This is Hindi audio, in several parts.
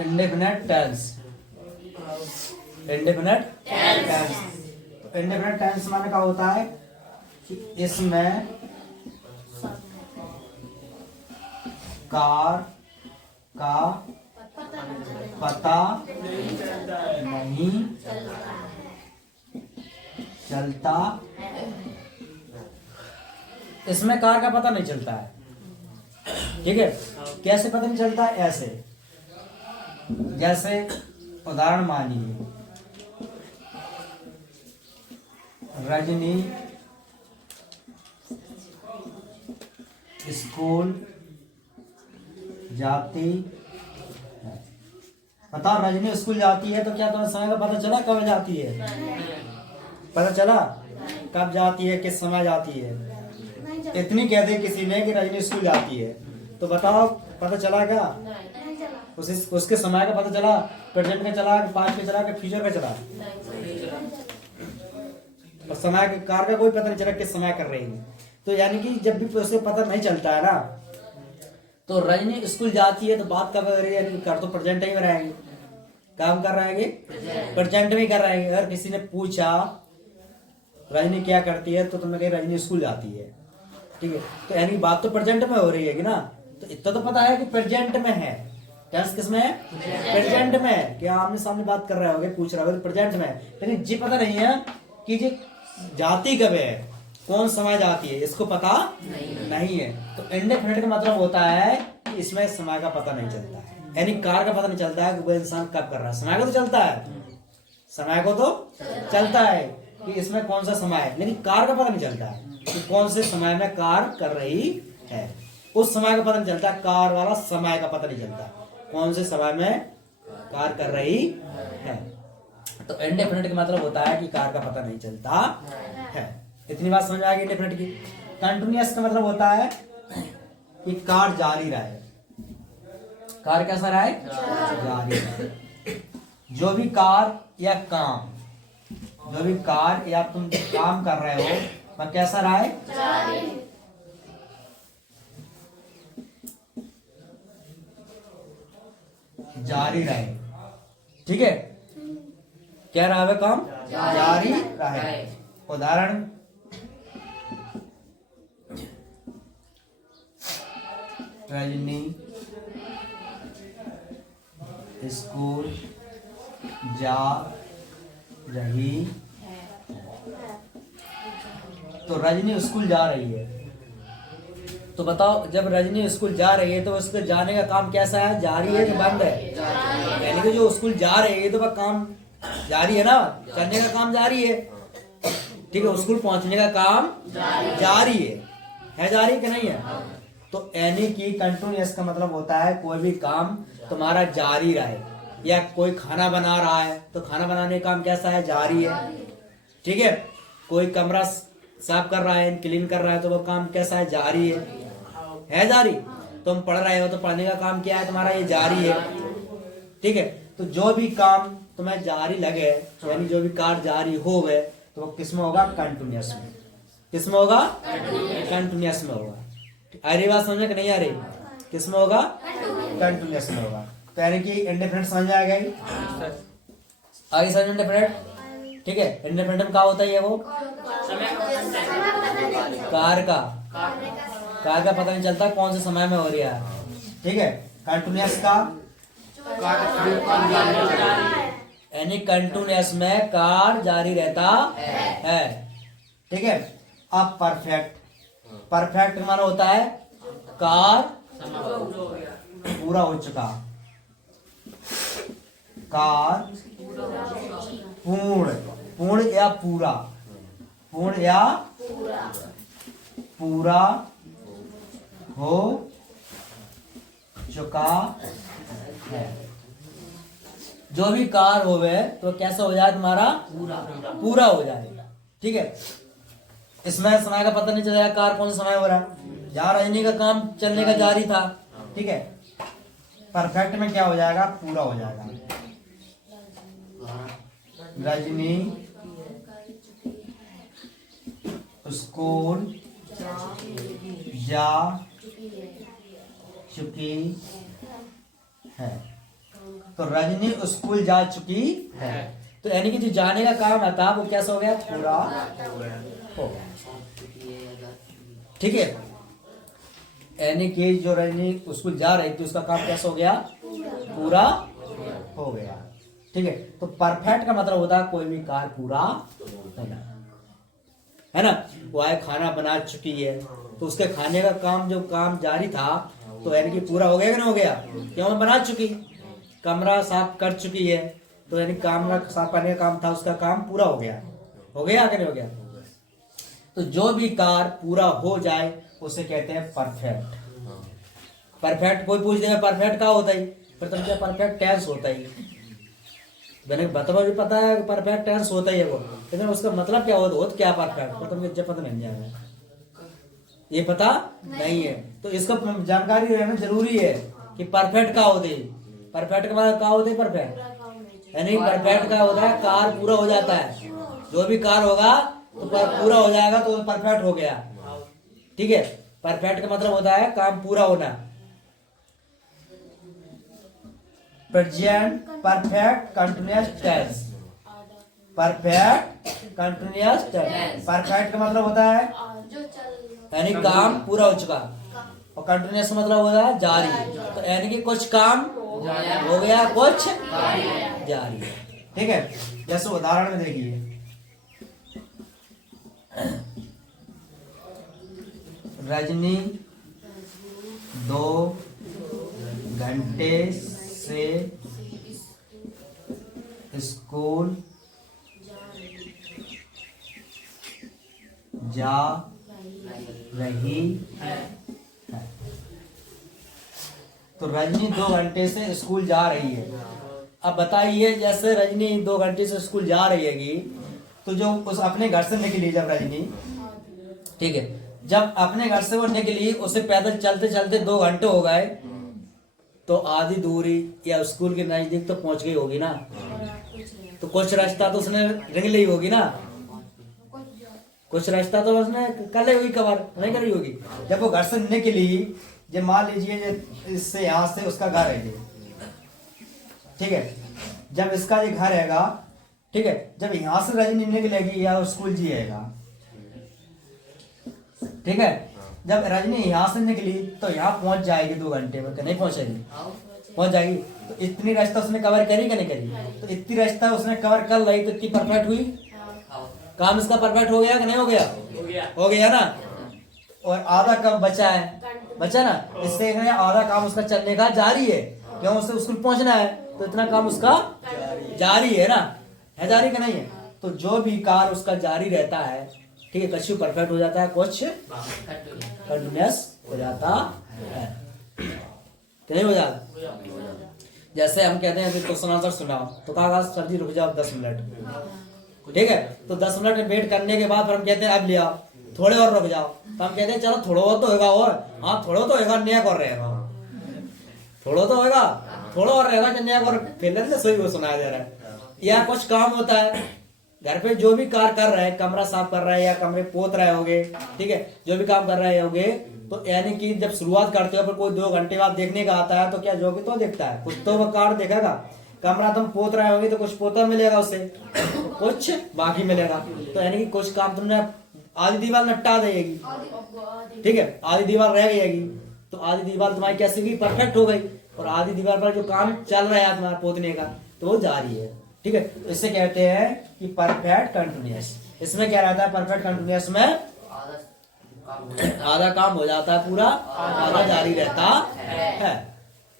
Indefinite tense. Indefinite tense, indefinite tense माने क्या होता है कि इसमें कार का पता नहीं चलता। इसमें कार का पता नहीं चलता है, ठीक है। कैसे पता नहीं चलता है? ऐसे, जैसे उदाहरण मानिए, रजनी स्कूल जाती है। बताओ, रजनी स्कूल जाती है तो क्या तुम्हें समय का पता चला कब जाती है? पता चला कब जाती है, किस समय जाती है? इतनी कह दी किसी ने कि रजनी स्कूल जाती है, तो बताओ पता चला क्या? उसके समय का पता चला? प्रेजेंट का चला, पास्ट का चला, फ्यूचर का चला? और समय के कार का कोई पता नहीं चला किस समय कर रही है। तो यानी कि जब भी उसे पता नहीं चलता है ना, तो रजनी स्कूल जाती है तो बात कब कर रही है? कर तो प्रेजेंट ही में रहेंगे, काम कर रहेंगे प्रेजेंट में कर रहेंगे। अगर किसी ने पूछा रजनी क्या करती है, तो तुमने कही रजनी स्कूल जाती है, ठीक है। तो यानी बात तो प्रेजेंट में हो रही है कि ना, तो इतना तो पता है कि प्रेजेंट में है। टेंस किस में है? प्रेजेंट में। क्या आमने सामने बात कर रहे होगे, पूछ रहे होगे, प्रेजेंट में। लेकिन ये पता नहीं है कि ये जाती कब है, कौन समय जाती है, इसको पता नहीं है। तो इंडेफिनिट का मतलब होता है कि इसमें समय का पता नहीं चलता है, यानी कार का पता नहीं चलता है कि वो इंसान कब कर रहा है। समय को तो चलता है, समय को तो चलता है कि इसमें कौन सा समय है, लेकिन कार का पता नहीं चलता है कि कौन से समय में कार कर रही है। उस समय का पता नहीं चलता, कार वाला समय का पता नहीं चलता, कौन से समय में कार कर रही है। तो इंडेफिनिट का मतलब होता है कि कार का पता नहीं चलता है। इतनी बात समझ आ गई इंडेफिनिट की। कंटिन्यूअस का मतलब होता है कि कार जारी रहे। कार कैसा रहे? जारी रहे। जो भी कार या काम, जो भी कार या तुम काम कर रहे हो, वह कैसा रहे? जारी रहे, ठीक है। क्या रहा है काम? जारी रहे। उदाहरण, रजनी स्कूल जा रही, तो रजनी स्कूल जा रही है। तो बताओ, जब रजनी स्कूल जा रही है तो उसके जाने का काम कैसा है? जारी है कि बंद है? यानी कि जो स्कूल जा रही है तो वह काम जारी है ना, करने का काम जारी है, ठीक है। स्कूल पहुंचने का काम जारी है जारी कि नहीं है? तो यानी कि कंटिन्यूअस का मतलब होता है कोई भी काम तुम्हारा जारी रहे। या कोई खाना बना रहा है तो खाना बनाने का काम कैसा है? जारी है, ठीक है। कोई कमरा साफ कर रहा है, क्लीन कर रहा है, तो वो काम कैसा है? जारी है जारी। तुम पढ़ रहे हो तो पढ़ने का काम क्या है तुम्हारा? ये जारी है, ठीक है। तो जो भी काम तुम्हें जारी लगे, यानी जो भी कार्य जारी हो गए, तो वो किसमें होगा? कंटिन्यूअस में। किसमें होगा? कंटिन्यूअस में होगा। आ रही बात समझ कि नहीं आ रही? किसमें होगा? कंटिन्यूअस में होगा। तो यानी कि इंडेफिनिट समझ आ गई? आगे समझ इंडेफिनिट, ठीक है। इंडेफिनिट में क्या होता है? वो कार का पता नहीं चलता कौन से समय में हो रहा है, ठीक है। कंटिन्यूअस का यानी कंटिन्यूअस में कार जारी रहता है, ठीक है। अब परफेक्ट माना होता है कार पूरा हो चुका, कार पूर्ण या पूरा हो चुका है। जो भी कार होवे तो कैसा हो जाए? तुम्हारा पूरा हो जाएगा, ठीक है। इसमें समय का पता नहीं चलेगा कार कौन सा समय हो रहा है। जहाँ रजनी का काम चलने का जारी था, ठीक है। परफेक्ट में क्या हो जाएगा? पूरा हो जाएगा। रजनी स्कूल जा चुकी है, तो रजनी स्कूल जा चुकी है। तो यानी कि जो जाने का काम था वो कैसा हो गया, पूरा हो गया। ठीक है, यानी कि जो रजनी स्कूल जा रही थी उसका काम कैसा हो गया, पूरा हो गया। ठीक है, तो परफेक्ट का मतलब होता है कोई भी कार्य पूरा होना, है ना। वो आए खाना बना चुकी है तो उसके खाने का काम, जो काम जारी था, तो यानी कि पूरा हो गया कि नहीं हो गया, क्यों बना चुकी। कमरा साफ कर चुकी है तो यानी कमरा साफ करने का काम था, उसका काम पूरा हो गया। हो गया कि नहीं हो गया। तो जो भी कार्य पूरा हो जाए उसे कहते हैं परफेक्ट। परफेक्ट कोई पूछ देगा परफेक्ट क्या होता है, पर तुम क्या परफेक्ट टेंस होता है, मैंने बताया भी पता है परफेक्ट टेंस होता ही है वो, लेकिन उसका मतलब क्या होता क्या परफेक्ट, पर तुमको जब पता नहीं है, ये पता नहीं है। तो इसका जानकारी रहना जरूरी है कि परफेक्ट क्या होते है। परफेक्ट का मतलब क्या होते है, परफेक्ट यानी परफेक्ट का होता है कार्य पूरा हो जाता है, जो भी कार्य होगा तो पूरा हो जाएगा तो परफेक्ट हो गया। ठीक है, परफेक्ट का मतलब होता है काम पूरा होना। Present perfect continuous tense, perfect continuous tense. Perfect का मतलब होता है यानी काम पूरा हो चुका, और कंटिन्यूअस मतलब होता है जारी। तो यानी कि कुछ काम हो गया, कुछ जारी है। ठीक है, जैसे उदाहरण में देखिए, रजनी 2 घंटे से स्कूल जा रही है। तो रजनी 2 घंटे से स्कूल जा रही है। अब बताइए, जैसे रजनी 2 घंटे से स्कूल जा रही है, तो जो उस अपने घर से निकली जब रजनी, ठीक है, जब अपने घर से वो निकली उसे पैदल चलते चलते 2 घंटे हो गए, तो आधी दूरी या स्कूल के नजदीक तो पहुंच गई होगी ना। तो कुछ रास्ता तो उसने रिंग ली होगी ना, कुछ रास्ता तो उसने कर ली होगी, कवर नहीं कर रही होगी। जब वो घर से निकली, जब मान लीजिए इससे यहाँ से उसका घर है, ठीक है, जब इसका ये घर हैगा, ठीक है, जब यहाँ से रजनी निकलेगी या स्कूल जाएगा, ठीक है, जब रजनी यहाँ से निकली तो यहाँ पहुंच जाएगी 2 घंटे में, नहीं पहुंचेगी, पहुंच जाएगी। तो इतनी रास्ता उसने कवर करी कि नहीं करी, तो इतनी रास्ता उसने कवर कर ली तो इतनी परफेक्ट हुई, काम इसका परफेक्ट हो गया कि नहीं हो गया, हो गया ना। और आधा कम बचा है, बचा ना, इससे आधा काम उसका चलने का जारी है, क्यों उसे स्कूल पहुंचना है, तो इतना काम उसका जारी है ना, है जारी का नहीं है। तो जो भी कार्य उसका जारी रहता है, ठीक है, कुछ परफेक्ट हो जाता है, कुछ कंटिन्यूअस हो जाता है, नहीं हो जाता। जैसे हम कहते हैं क्वेश्चन आंसर सुनाओ, तो कहा सर जी रुक जाओ 10 मिनट, ठीक है, तो 10 मिनट वेट करने के बाद फिर हम कहते हैं अब ले आओ, थोड़े और रुक जाओ, तो हम कहते हैं चलो थोड़ा और तो होगा, और हाँ थोड़ा तो होगा, न्याय कर रहेगा, थोड़ा तो होगा, थोड़ा और रहेगा, न्याय कर, फिर सही वो सुनाया जा रहा है। या कुछ काम होता है घर पे, जो भी कार्य कर रहे हैं, कमरा साफ कर रहे हैं या कमरे पोत रहे होगे, ठीक है, जो भी काम कर रहे होगे, तो यानी कि जब शुरुआत करते हो, पर कोई 2 घंटे बाद देखने का आता है, तो क्या जो भी तो देखता है, कुछ तो वो कार्य देखेगा। कमरा तुम पोत रहे होगे तो कुछ पोता मिलेगा उससे, तो कुछ बाकी मिलेगा। तो यानी कि कुछ काम तुमने आधी दीवार नट्टा देगी, ठीक है, आधी दीवार रह गई, तो आधी दीवार तुम्हारी कैसे की परफेक्ट हो गई, और आधी दीवार पर जो काम चल रहा है तुम्हारा पोतने का, तो वो जारी है। ठीक है, तो इससे कहते हैं कि परफेक्ट कंटिन्यूअस। इसमें क्या रहता है, परफेक्ट कंटिन्यूअस में आधा काम हो जाता है पूरा, आधा जारी रहता है।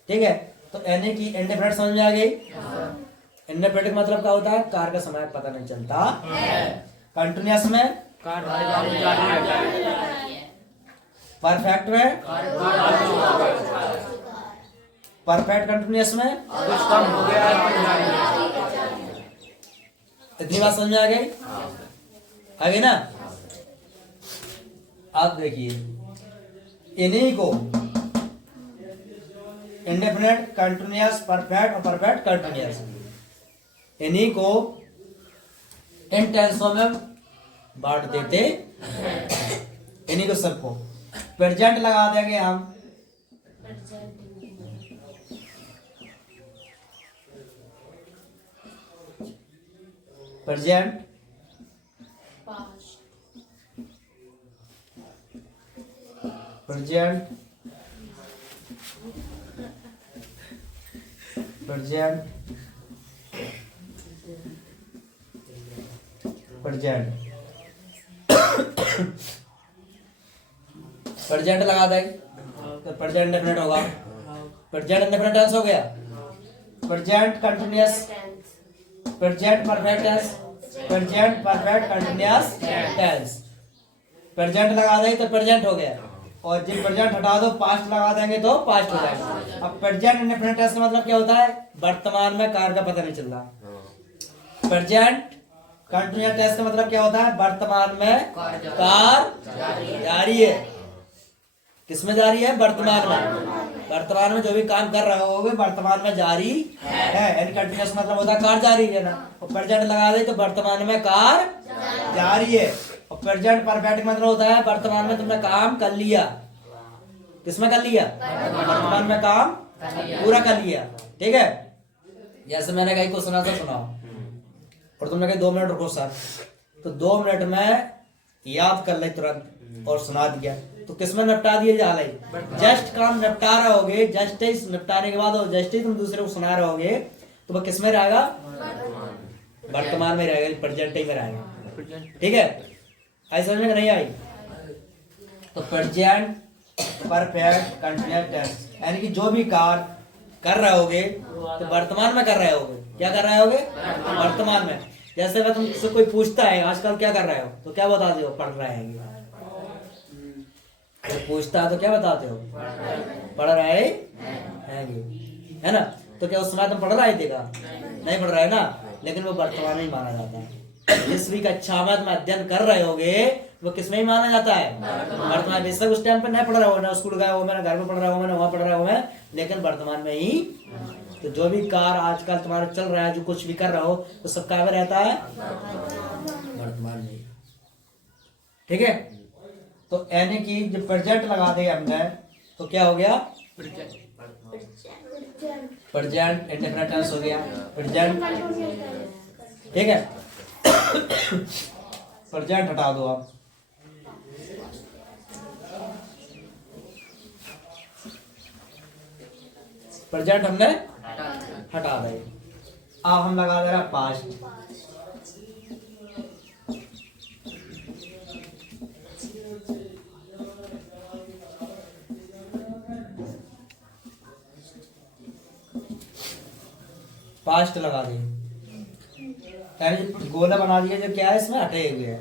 ठीक है, तो यानी कि इंडेफिनिट समझ में आ गई। इंडेफिनिट मतलब क्या होता है, कार्य का समय पता नहीं चलता। कंटिन्यूअस में, परफेक्ट में, परफेक्ट कंटिन्यूअस में कुछ कम हो गया, इतनी बात समझ में आ गई, आगे ना। आप देखिए, इन्हीं को इंडेफिनिट, कंटिन्यूअस, परफेक्ट और परफेक्ट कंटिन्यूअस, इन्हीं को इन टेंसों में बांट देते, इन्हीं को सबको प्रेजेंट लगा देंगे हम, present present present present present लगा दें तो प्रेजेंट डेफिनेट होगा। प्रेजेंट इंडेफिनिट टेंस हो गया। Present continuous, present perfect tense, present perfect continuous tense. Present लगा देंगे तो प्रेजेंट हो गया, और जब प्रेजेंट हटा दो पास्ट लगा देंगे तो पास्ट हो जाएगा। अब प्रेजेंट इंडेफिनिट टेंस का मतलब क्या होता है? वर्तमान में कार्य का पता नहीं चल रहा। प्रेजेंट कंटिन्यूअस टेंस का मतलब क्या होता है? वर्तमान में कार्य जारी है। किसमें जारी है? वर्तमान में। वर्तमान में जो भी काम कर रहे होगे वर्तमान में जारी है, यानी कंटिन्यूअस मतलब होता है कार्य जारी है ना। और प्रेजेंट लगा दे तो वर्तमान में कार्य जारी है। और प्रेजेंट परफेक्ट मतलब होता है वर्तमान में तुमने काम कर लिया। किसमें कर लिया? वर्तमान में काम पूरा कर लिया। ठीक है, जैसे मैंने कहीं को सुना था सुनाओ, और तुमने कहीं 2 मिनट रुको सर, तो 2 मिनट में याद कर ले तुरंत और सुना दिया, तो किसमें निपटा दिए जा रहे? जस्ट काम निपटा रहे होगे, जस्ट ही निपटाने के बाद और जस्ट ही तुम दूसरे को सुना रहे होगे तो वह किसमें रहेगा? वर्तमान में रहेगा, प्रेजेंट ही में रहेगा। ठीक है, आई समझ में नहीं आई? तो प्रेजेंट परफेक्ट कंटिन्यूअस टेंस, यानी कि जो भी कार्य कर रहे होगे तो वर्तमान में कर रहे होगे। क्या कर रहे होगे? वर्तमान में। जैसे अगर तुमसे कोई पूछता है आजकल क्या कर रहे हो, तो क्या बताते हो? पढ़ रहे हैं। तो पूछता है तो क्या बताते हो? पढ़ रहे हैं, है ना। तो क्या उस समय तुम पढ़ रहे थे का? नहीं पढ़ रहे ना, लेकिन वो वर्तमान में ही माना जाता है। जिस भी कक्षा में अध्ययन कर रहे होगे वो किसमें ही माना जाता है? वर्तमान। बेशक उस टाइम पे नहीं पढ़ रहे हो ना, स्कूल गए हो, मैंने घर में पढ़ रहा हूँ, मैंने वहां पढ़ रहा हूँ, लेकिन वर्तमान में ही। तो जो भी कार्य आजकल तुम्हारा चल रहा है, जो कुछ भी कर रहे हो, तो सब क्या में रहता है? वर्तमान में। ठीक है, तो यानी कि जब प्रेजेंट लगा दे हमने तो क्या हो गया? प्रेजेंट इंडेफिनिट टेंस हो गया। प्रेजेंट, ठीक है। प्रेजेंट हटा दो आप। प्रेजेंट हमने हटा दे। अब हम लगा दे रहा पास्ट। पास्ट लगा दें, गोला बना दिया जो क्या है इसमें हटे हुए है,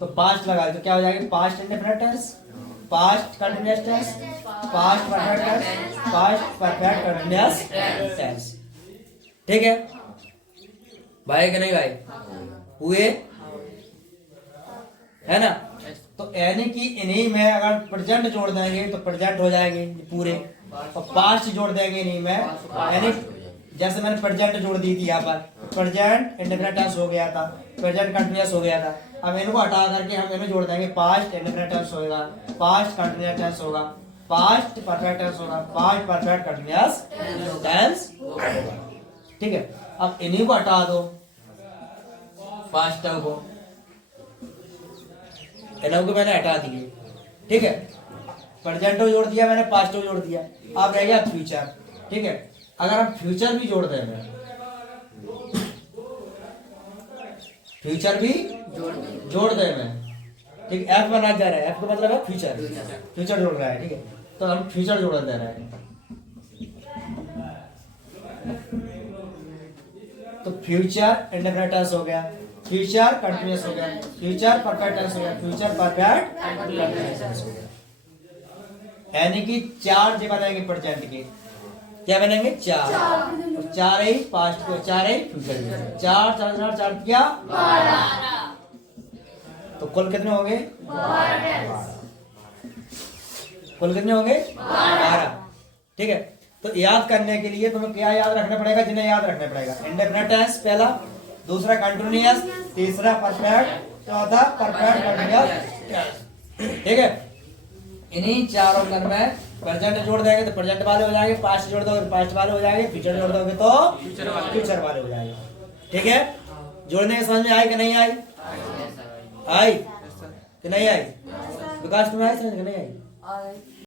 तो पास्ट लगा तो क्या हो जाएगा? Past indefinite tense, past continuous tense, past perfect tense, past perfect continuous tense. ठीक है भाई कि नहीं भाई? हुए है ना। तो यानी कि इन्हीं में अगर प्रेजेंट जोड़ देंगे तो प्रेजेंट हो जाएंगे पूरे, और पास्ट जोड़ देंगे इन्हीं में, यानी जैसे मैंने प्रेजेंट जोड़ दी थी यहाँ पर, प्रेजेंट इंडेफिनिट टेंस हो गया था, प्रेजेंट कंटिन्यूअस हो गया था। अब इनको हटा करके हम इन्हें जोड़ देंगे, पास्ट इंडेफिनिट टेंस होगा, पास्ट कंटिन्यूअस टेंस होगा, पास्ट परफेक्ट टेंस होगा, पास्ट परफेक्ट कंटिन्यूअस टेंस होगा। ठीक है, अब इन्हीं को हटा दो, पास्ट को, इन्हों को मैंने हटा दिए। ठीक है, प्रेजेंट को जोड़ दिया मैंने, पास्ट को जोड़ दिया, अब रह गया फ्यूचर। ठीक है, अगर हम फ्यूचर भी जोड़ दें, फ्यूचर भी जोड़ दें मैं, ठीक, एफ बना जा रहा है, एफ का मतलब है फ्यूचर, फ्यूचर जोड़ रहा है। ठीक है, तो हम फ्यूचर जोड़ दे रहे हैं, तो फ्यूचर इंडेफिनिट टेंस हो गया, फ्यूचर कंटिन्यूअस हो गया, फ्यूचर परफेक्ट टेंस हो गया, फ्यूचर परफेक्ट कंटिन्यूअस हो गया। यानी कि 4 जो बनाएंगे प्रेजेंट के, क्या बनेंगे? 4, और 4 ही पास्ट को, 4 ही फ्यूचर। 4 4 4 किया 12, तो कुल कितने होंगे? 12। कुल कितने होंगे? 12। ठीक है, तो याद करने के लिए तुम्हें क्या याद रखना पड़ेगा? जिन्हें याद रखना पड़ेगा, इंडेफिनिट टेंस पहला, दूसरा कंटिन्यूअस, तीसरा परफेक्ट, चौथा परफेक्ट कंटिन्यूअस। ठीक है, इन्हीं चारों कर में प्रेजेंट जोड़ देंगे तो प्रेजेंट वाले हो जाएंगे, पास्ट जोड़ दोगे तो पास्ट वाले हो जाएंगे, फ्यूचर जोड़ दोगे तो फ्यूचर वाले हो जाएंगे। ठीक है, जोड़ने के समझ में आई कि नहीं आई? आई कि नहीं आई? विकास तुम्हें आई समझ कि नहीं आई?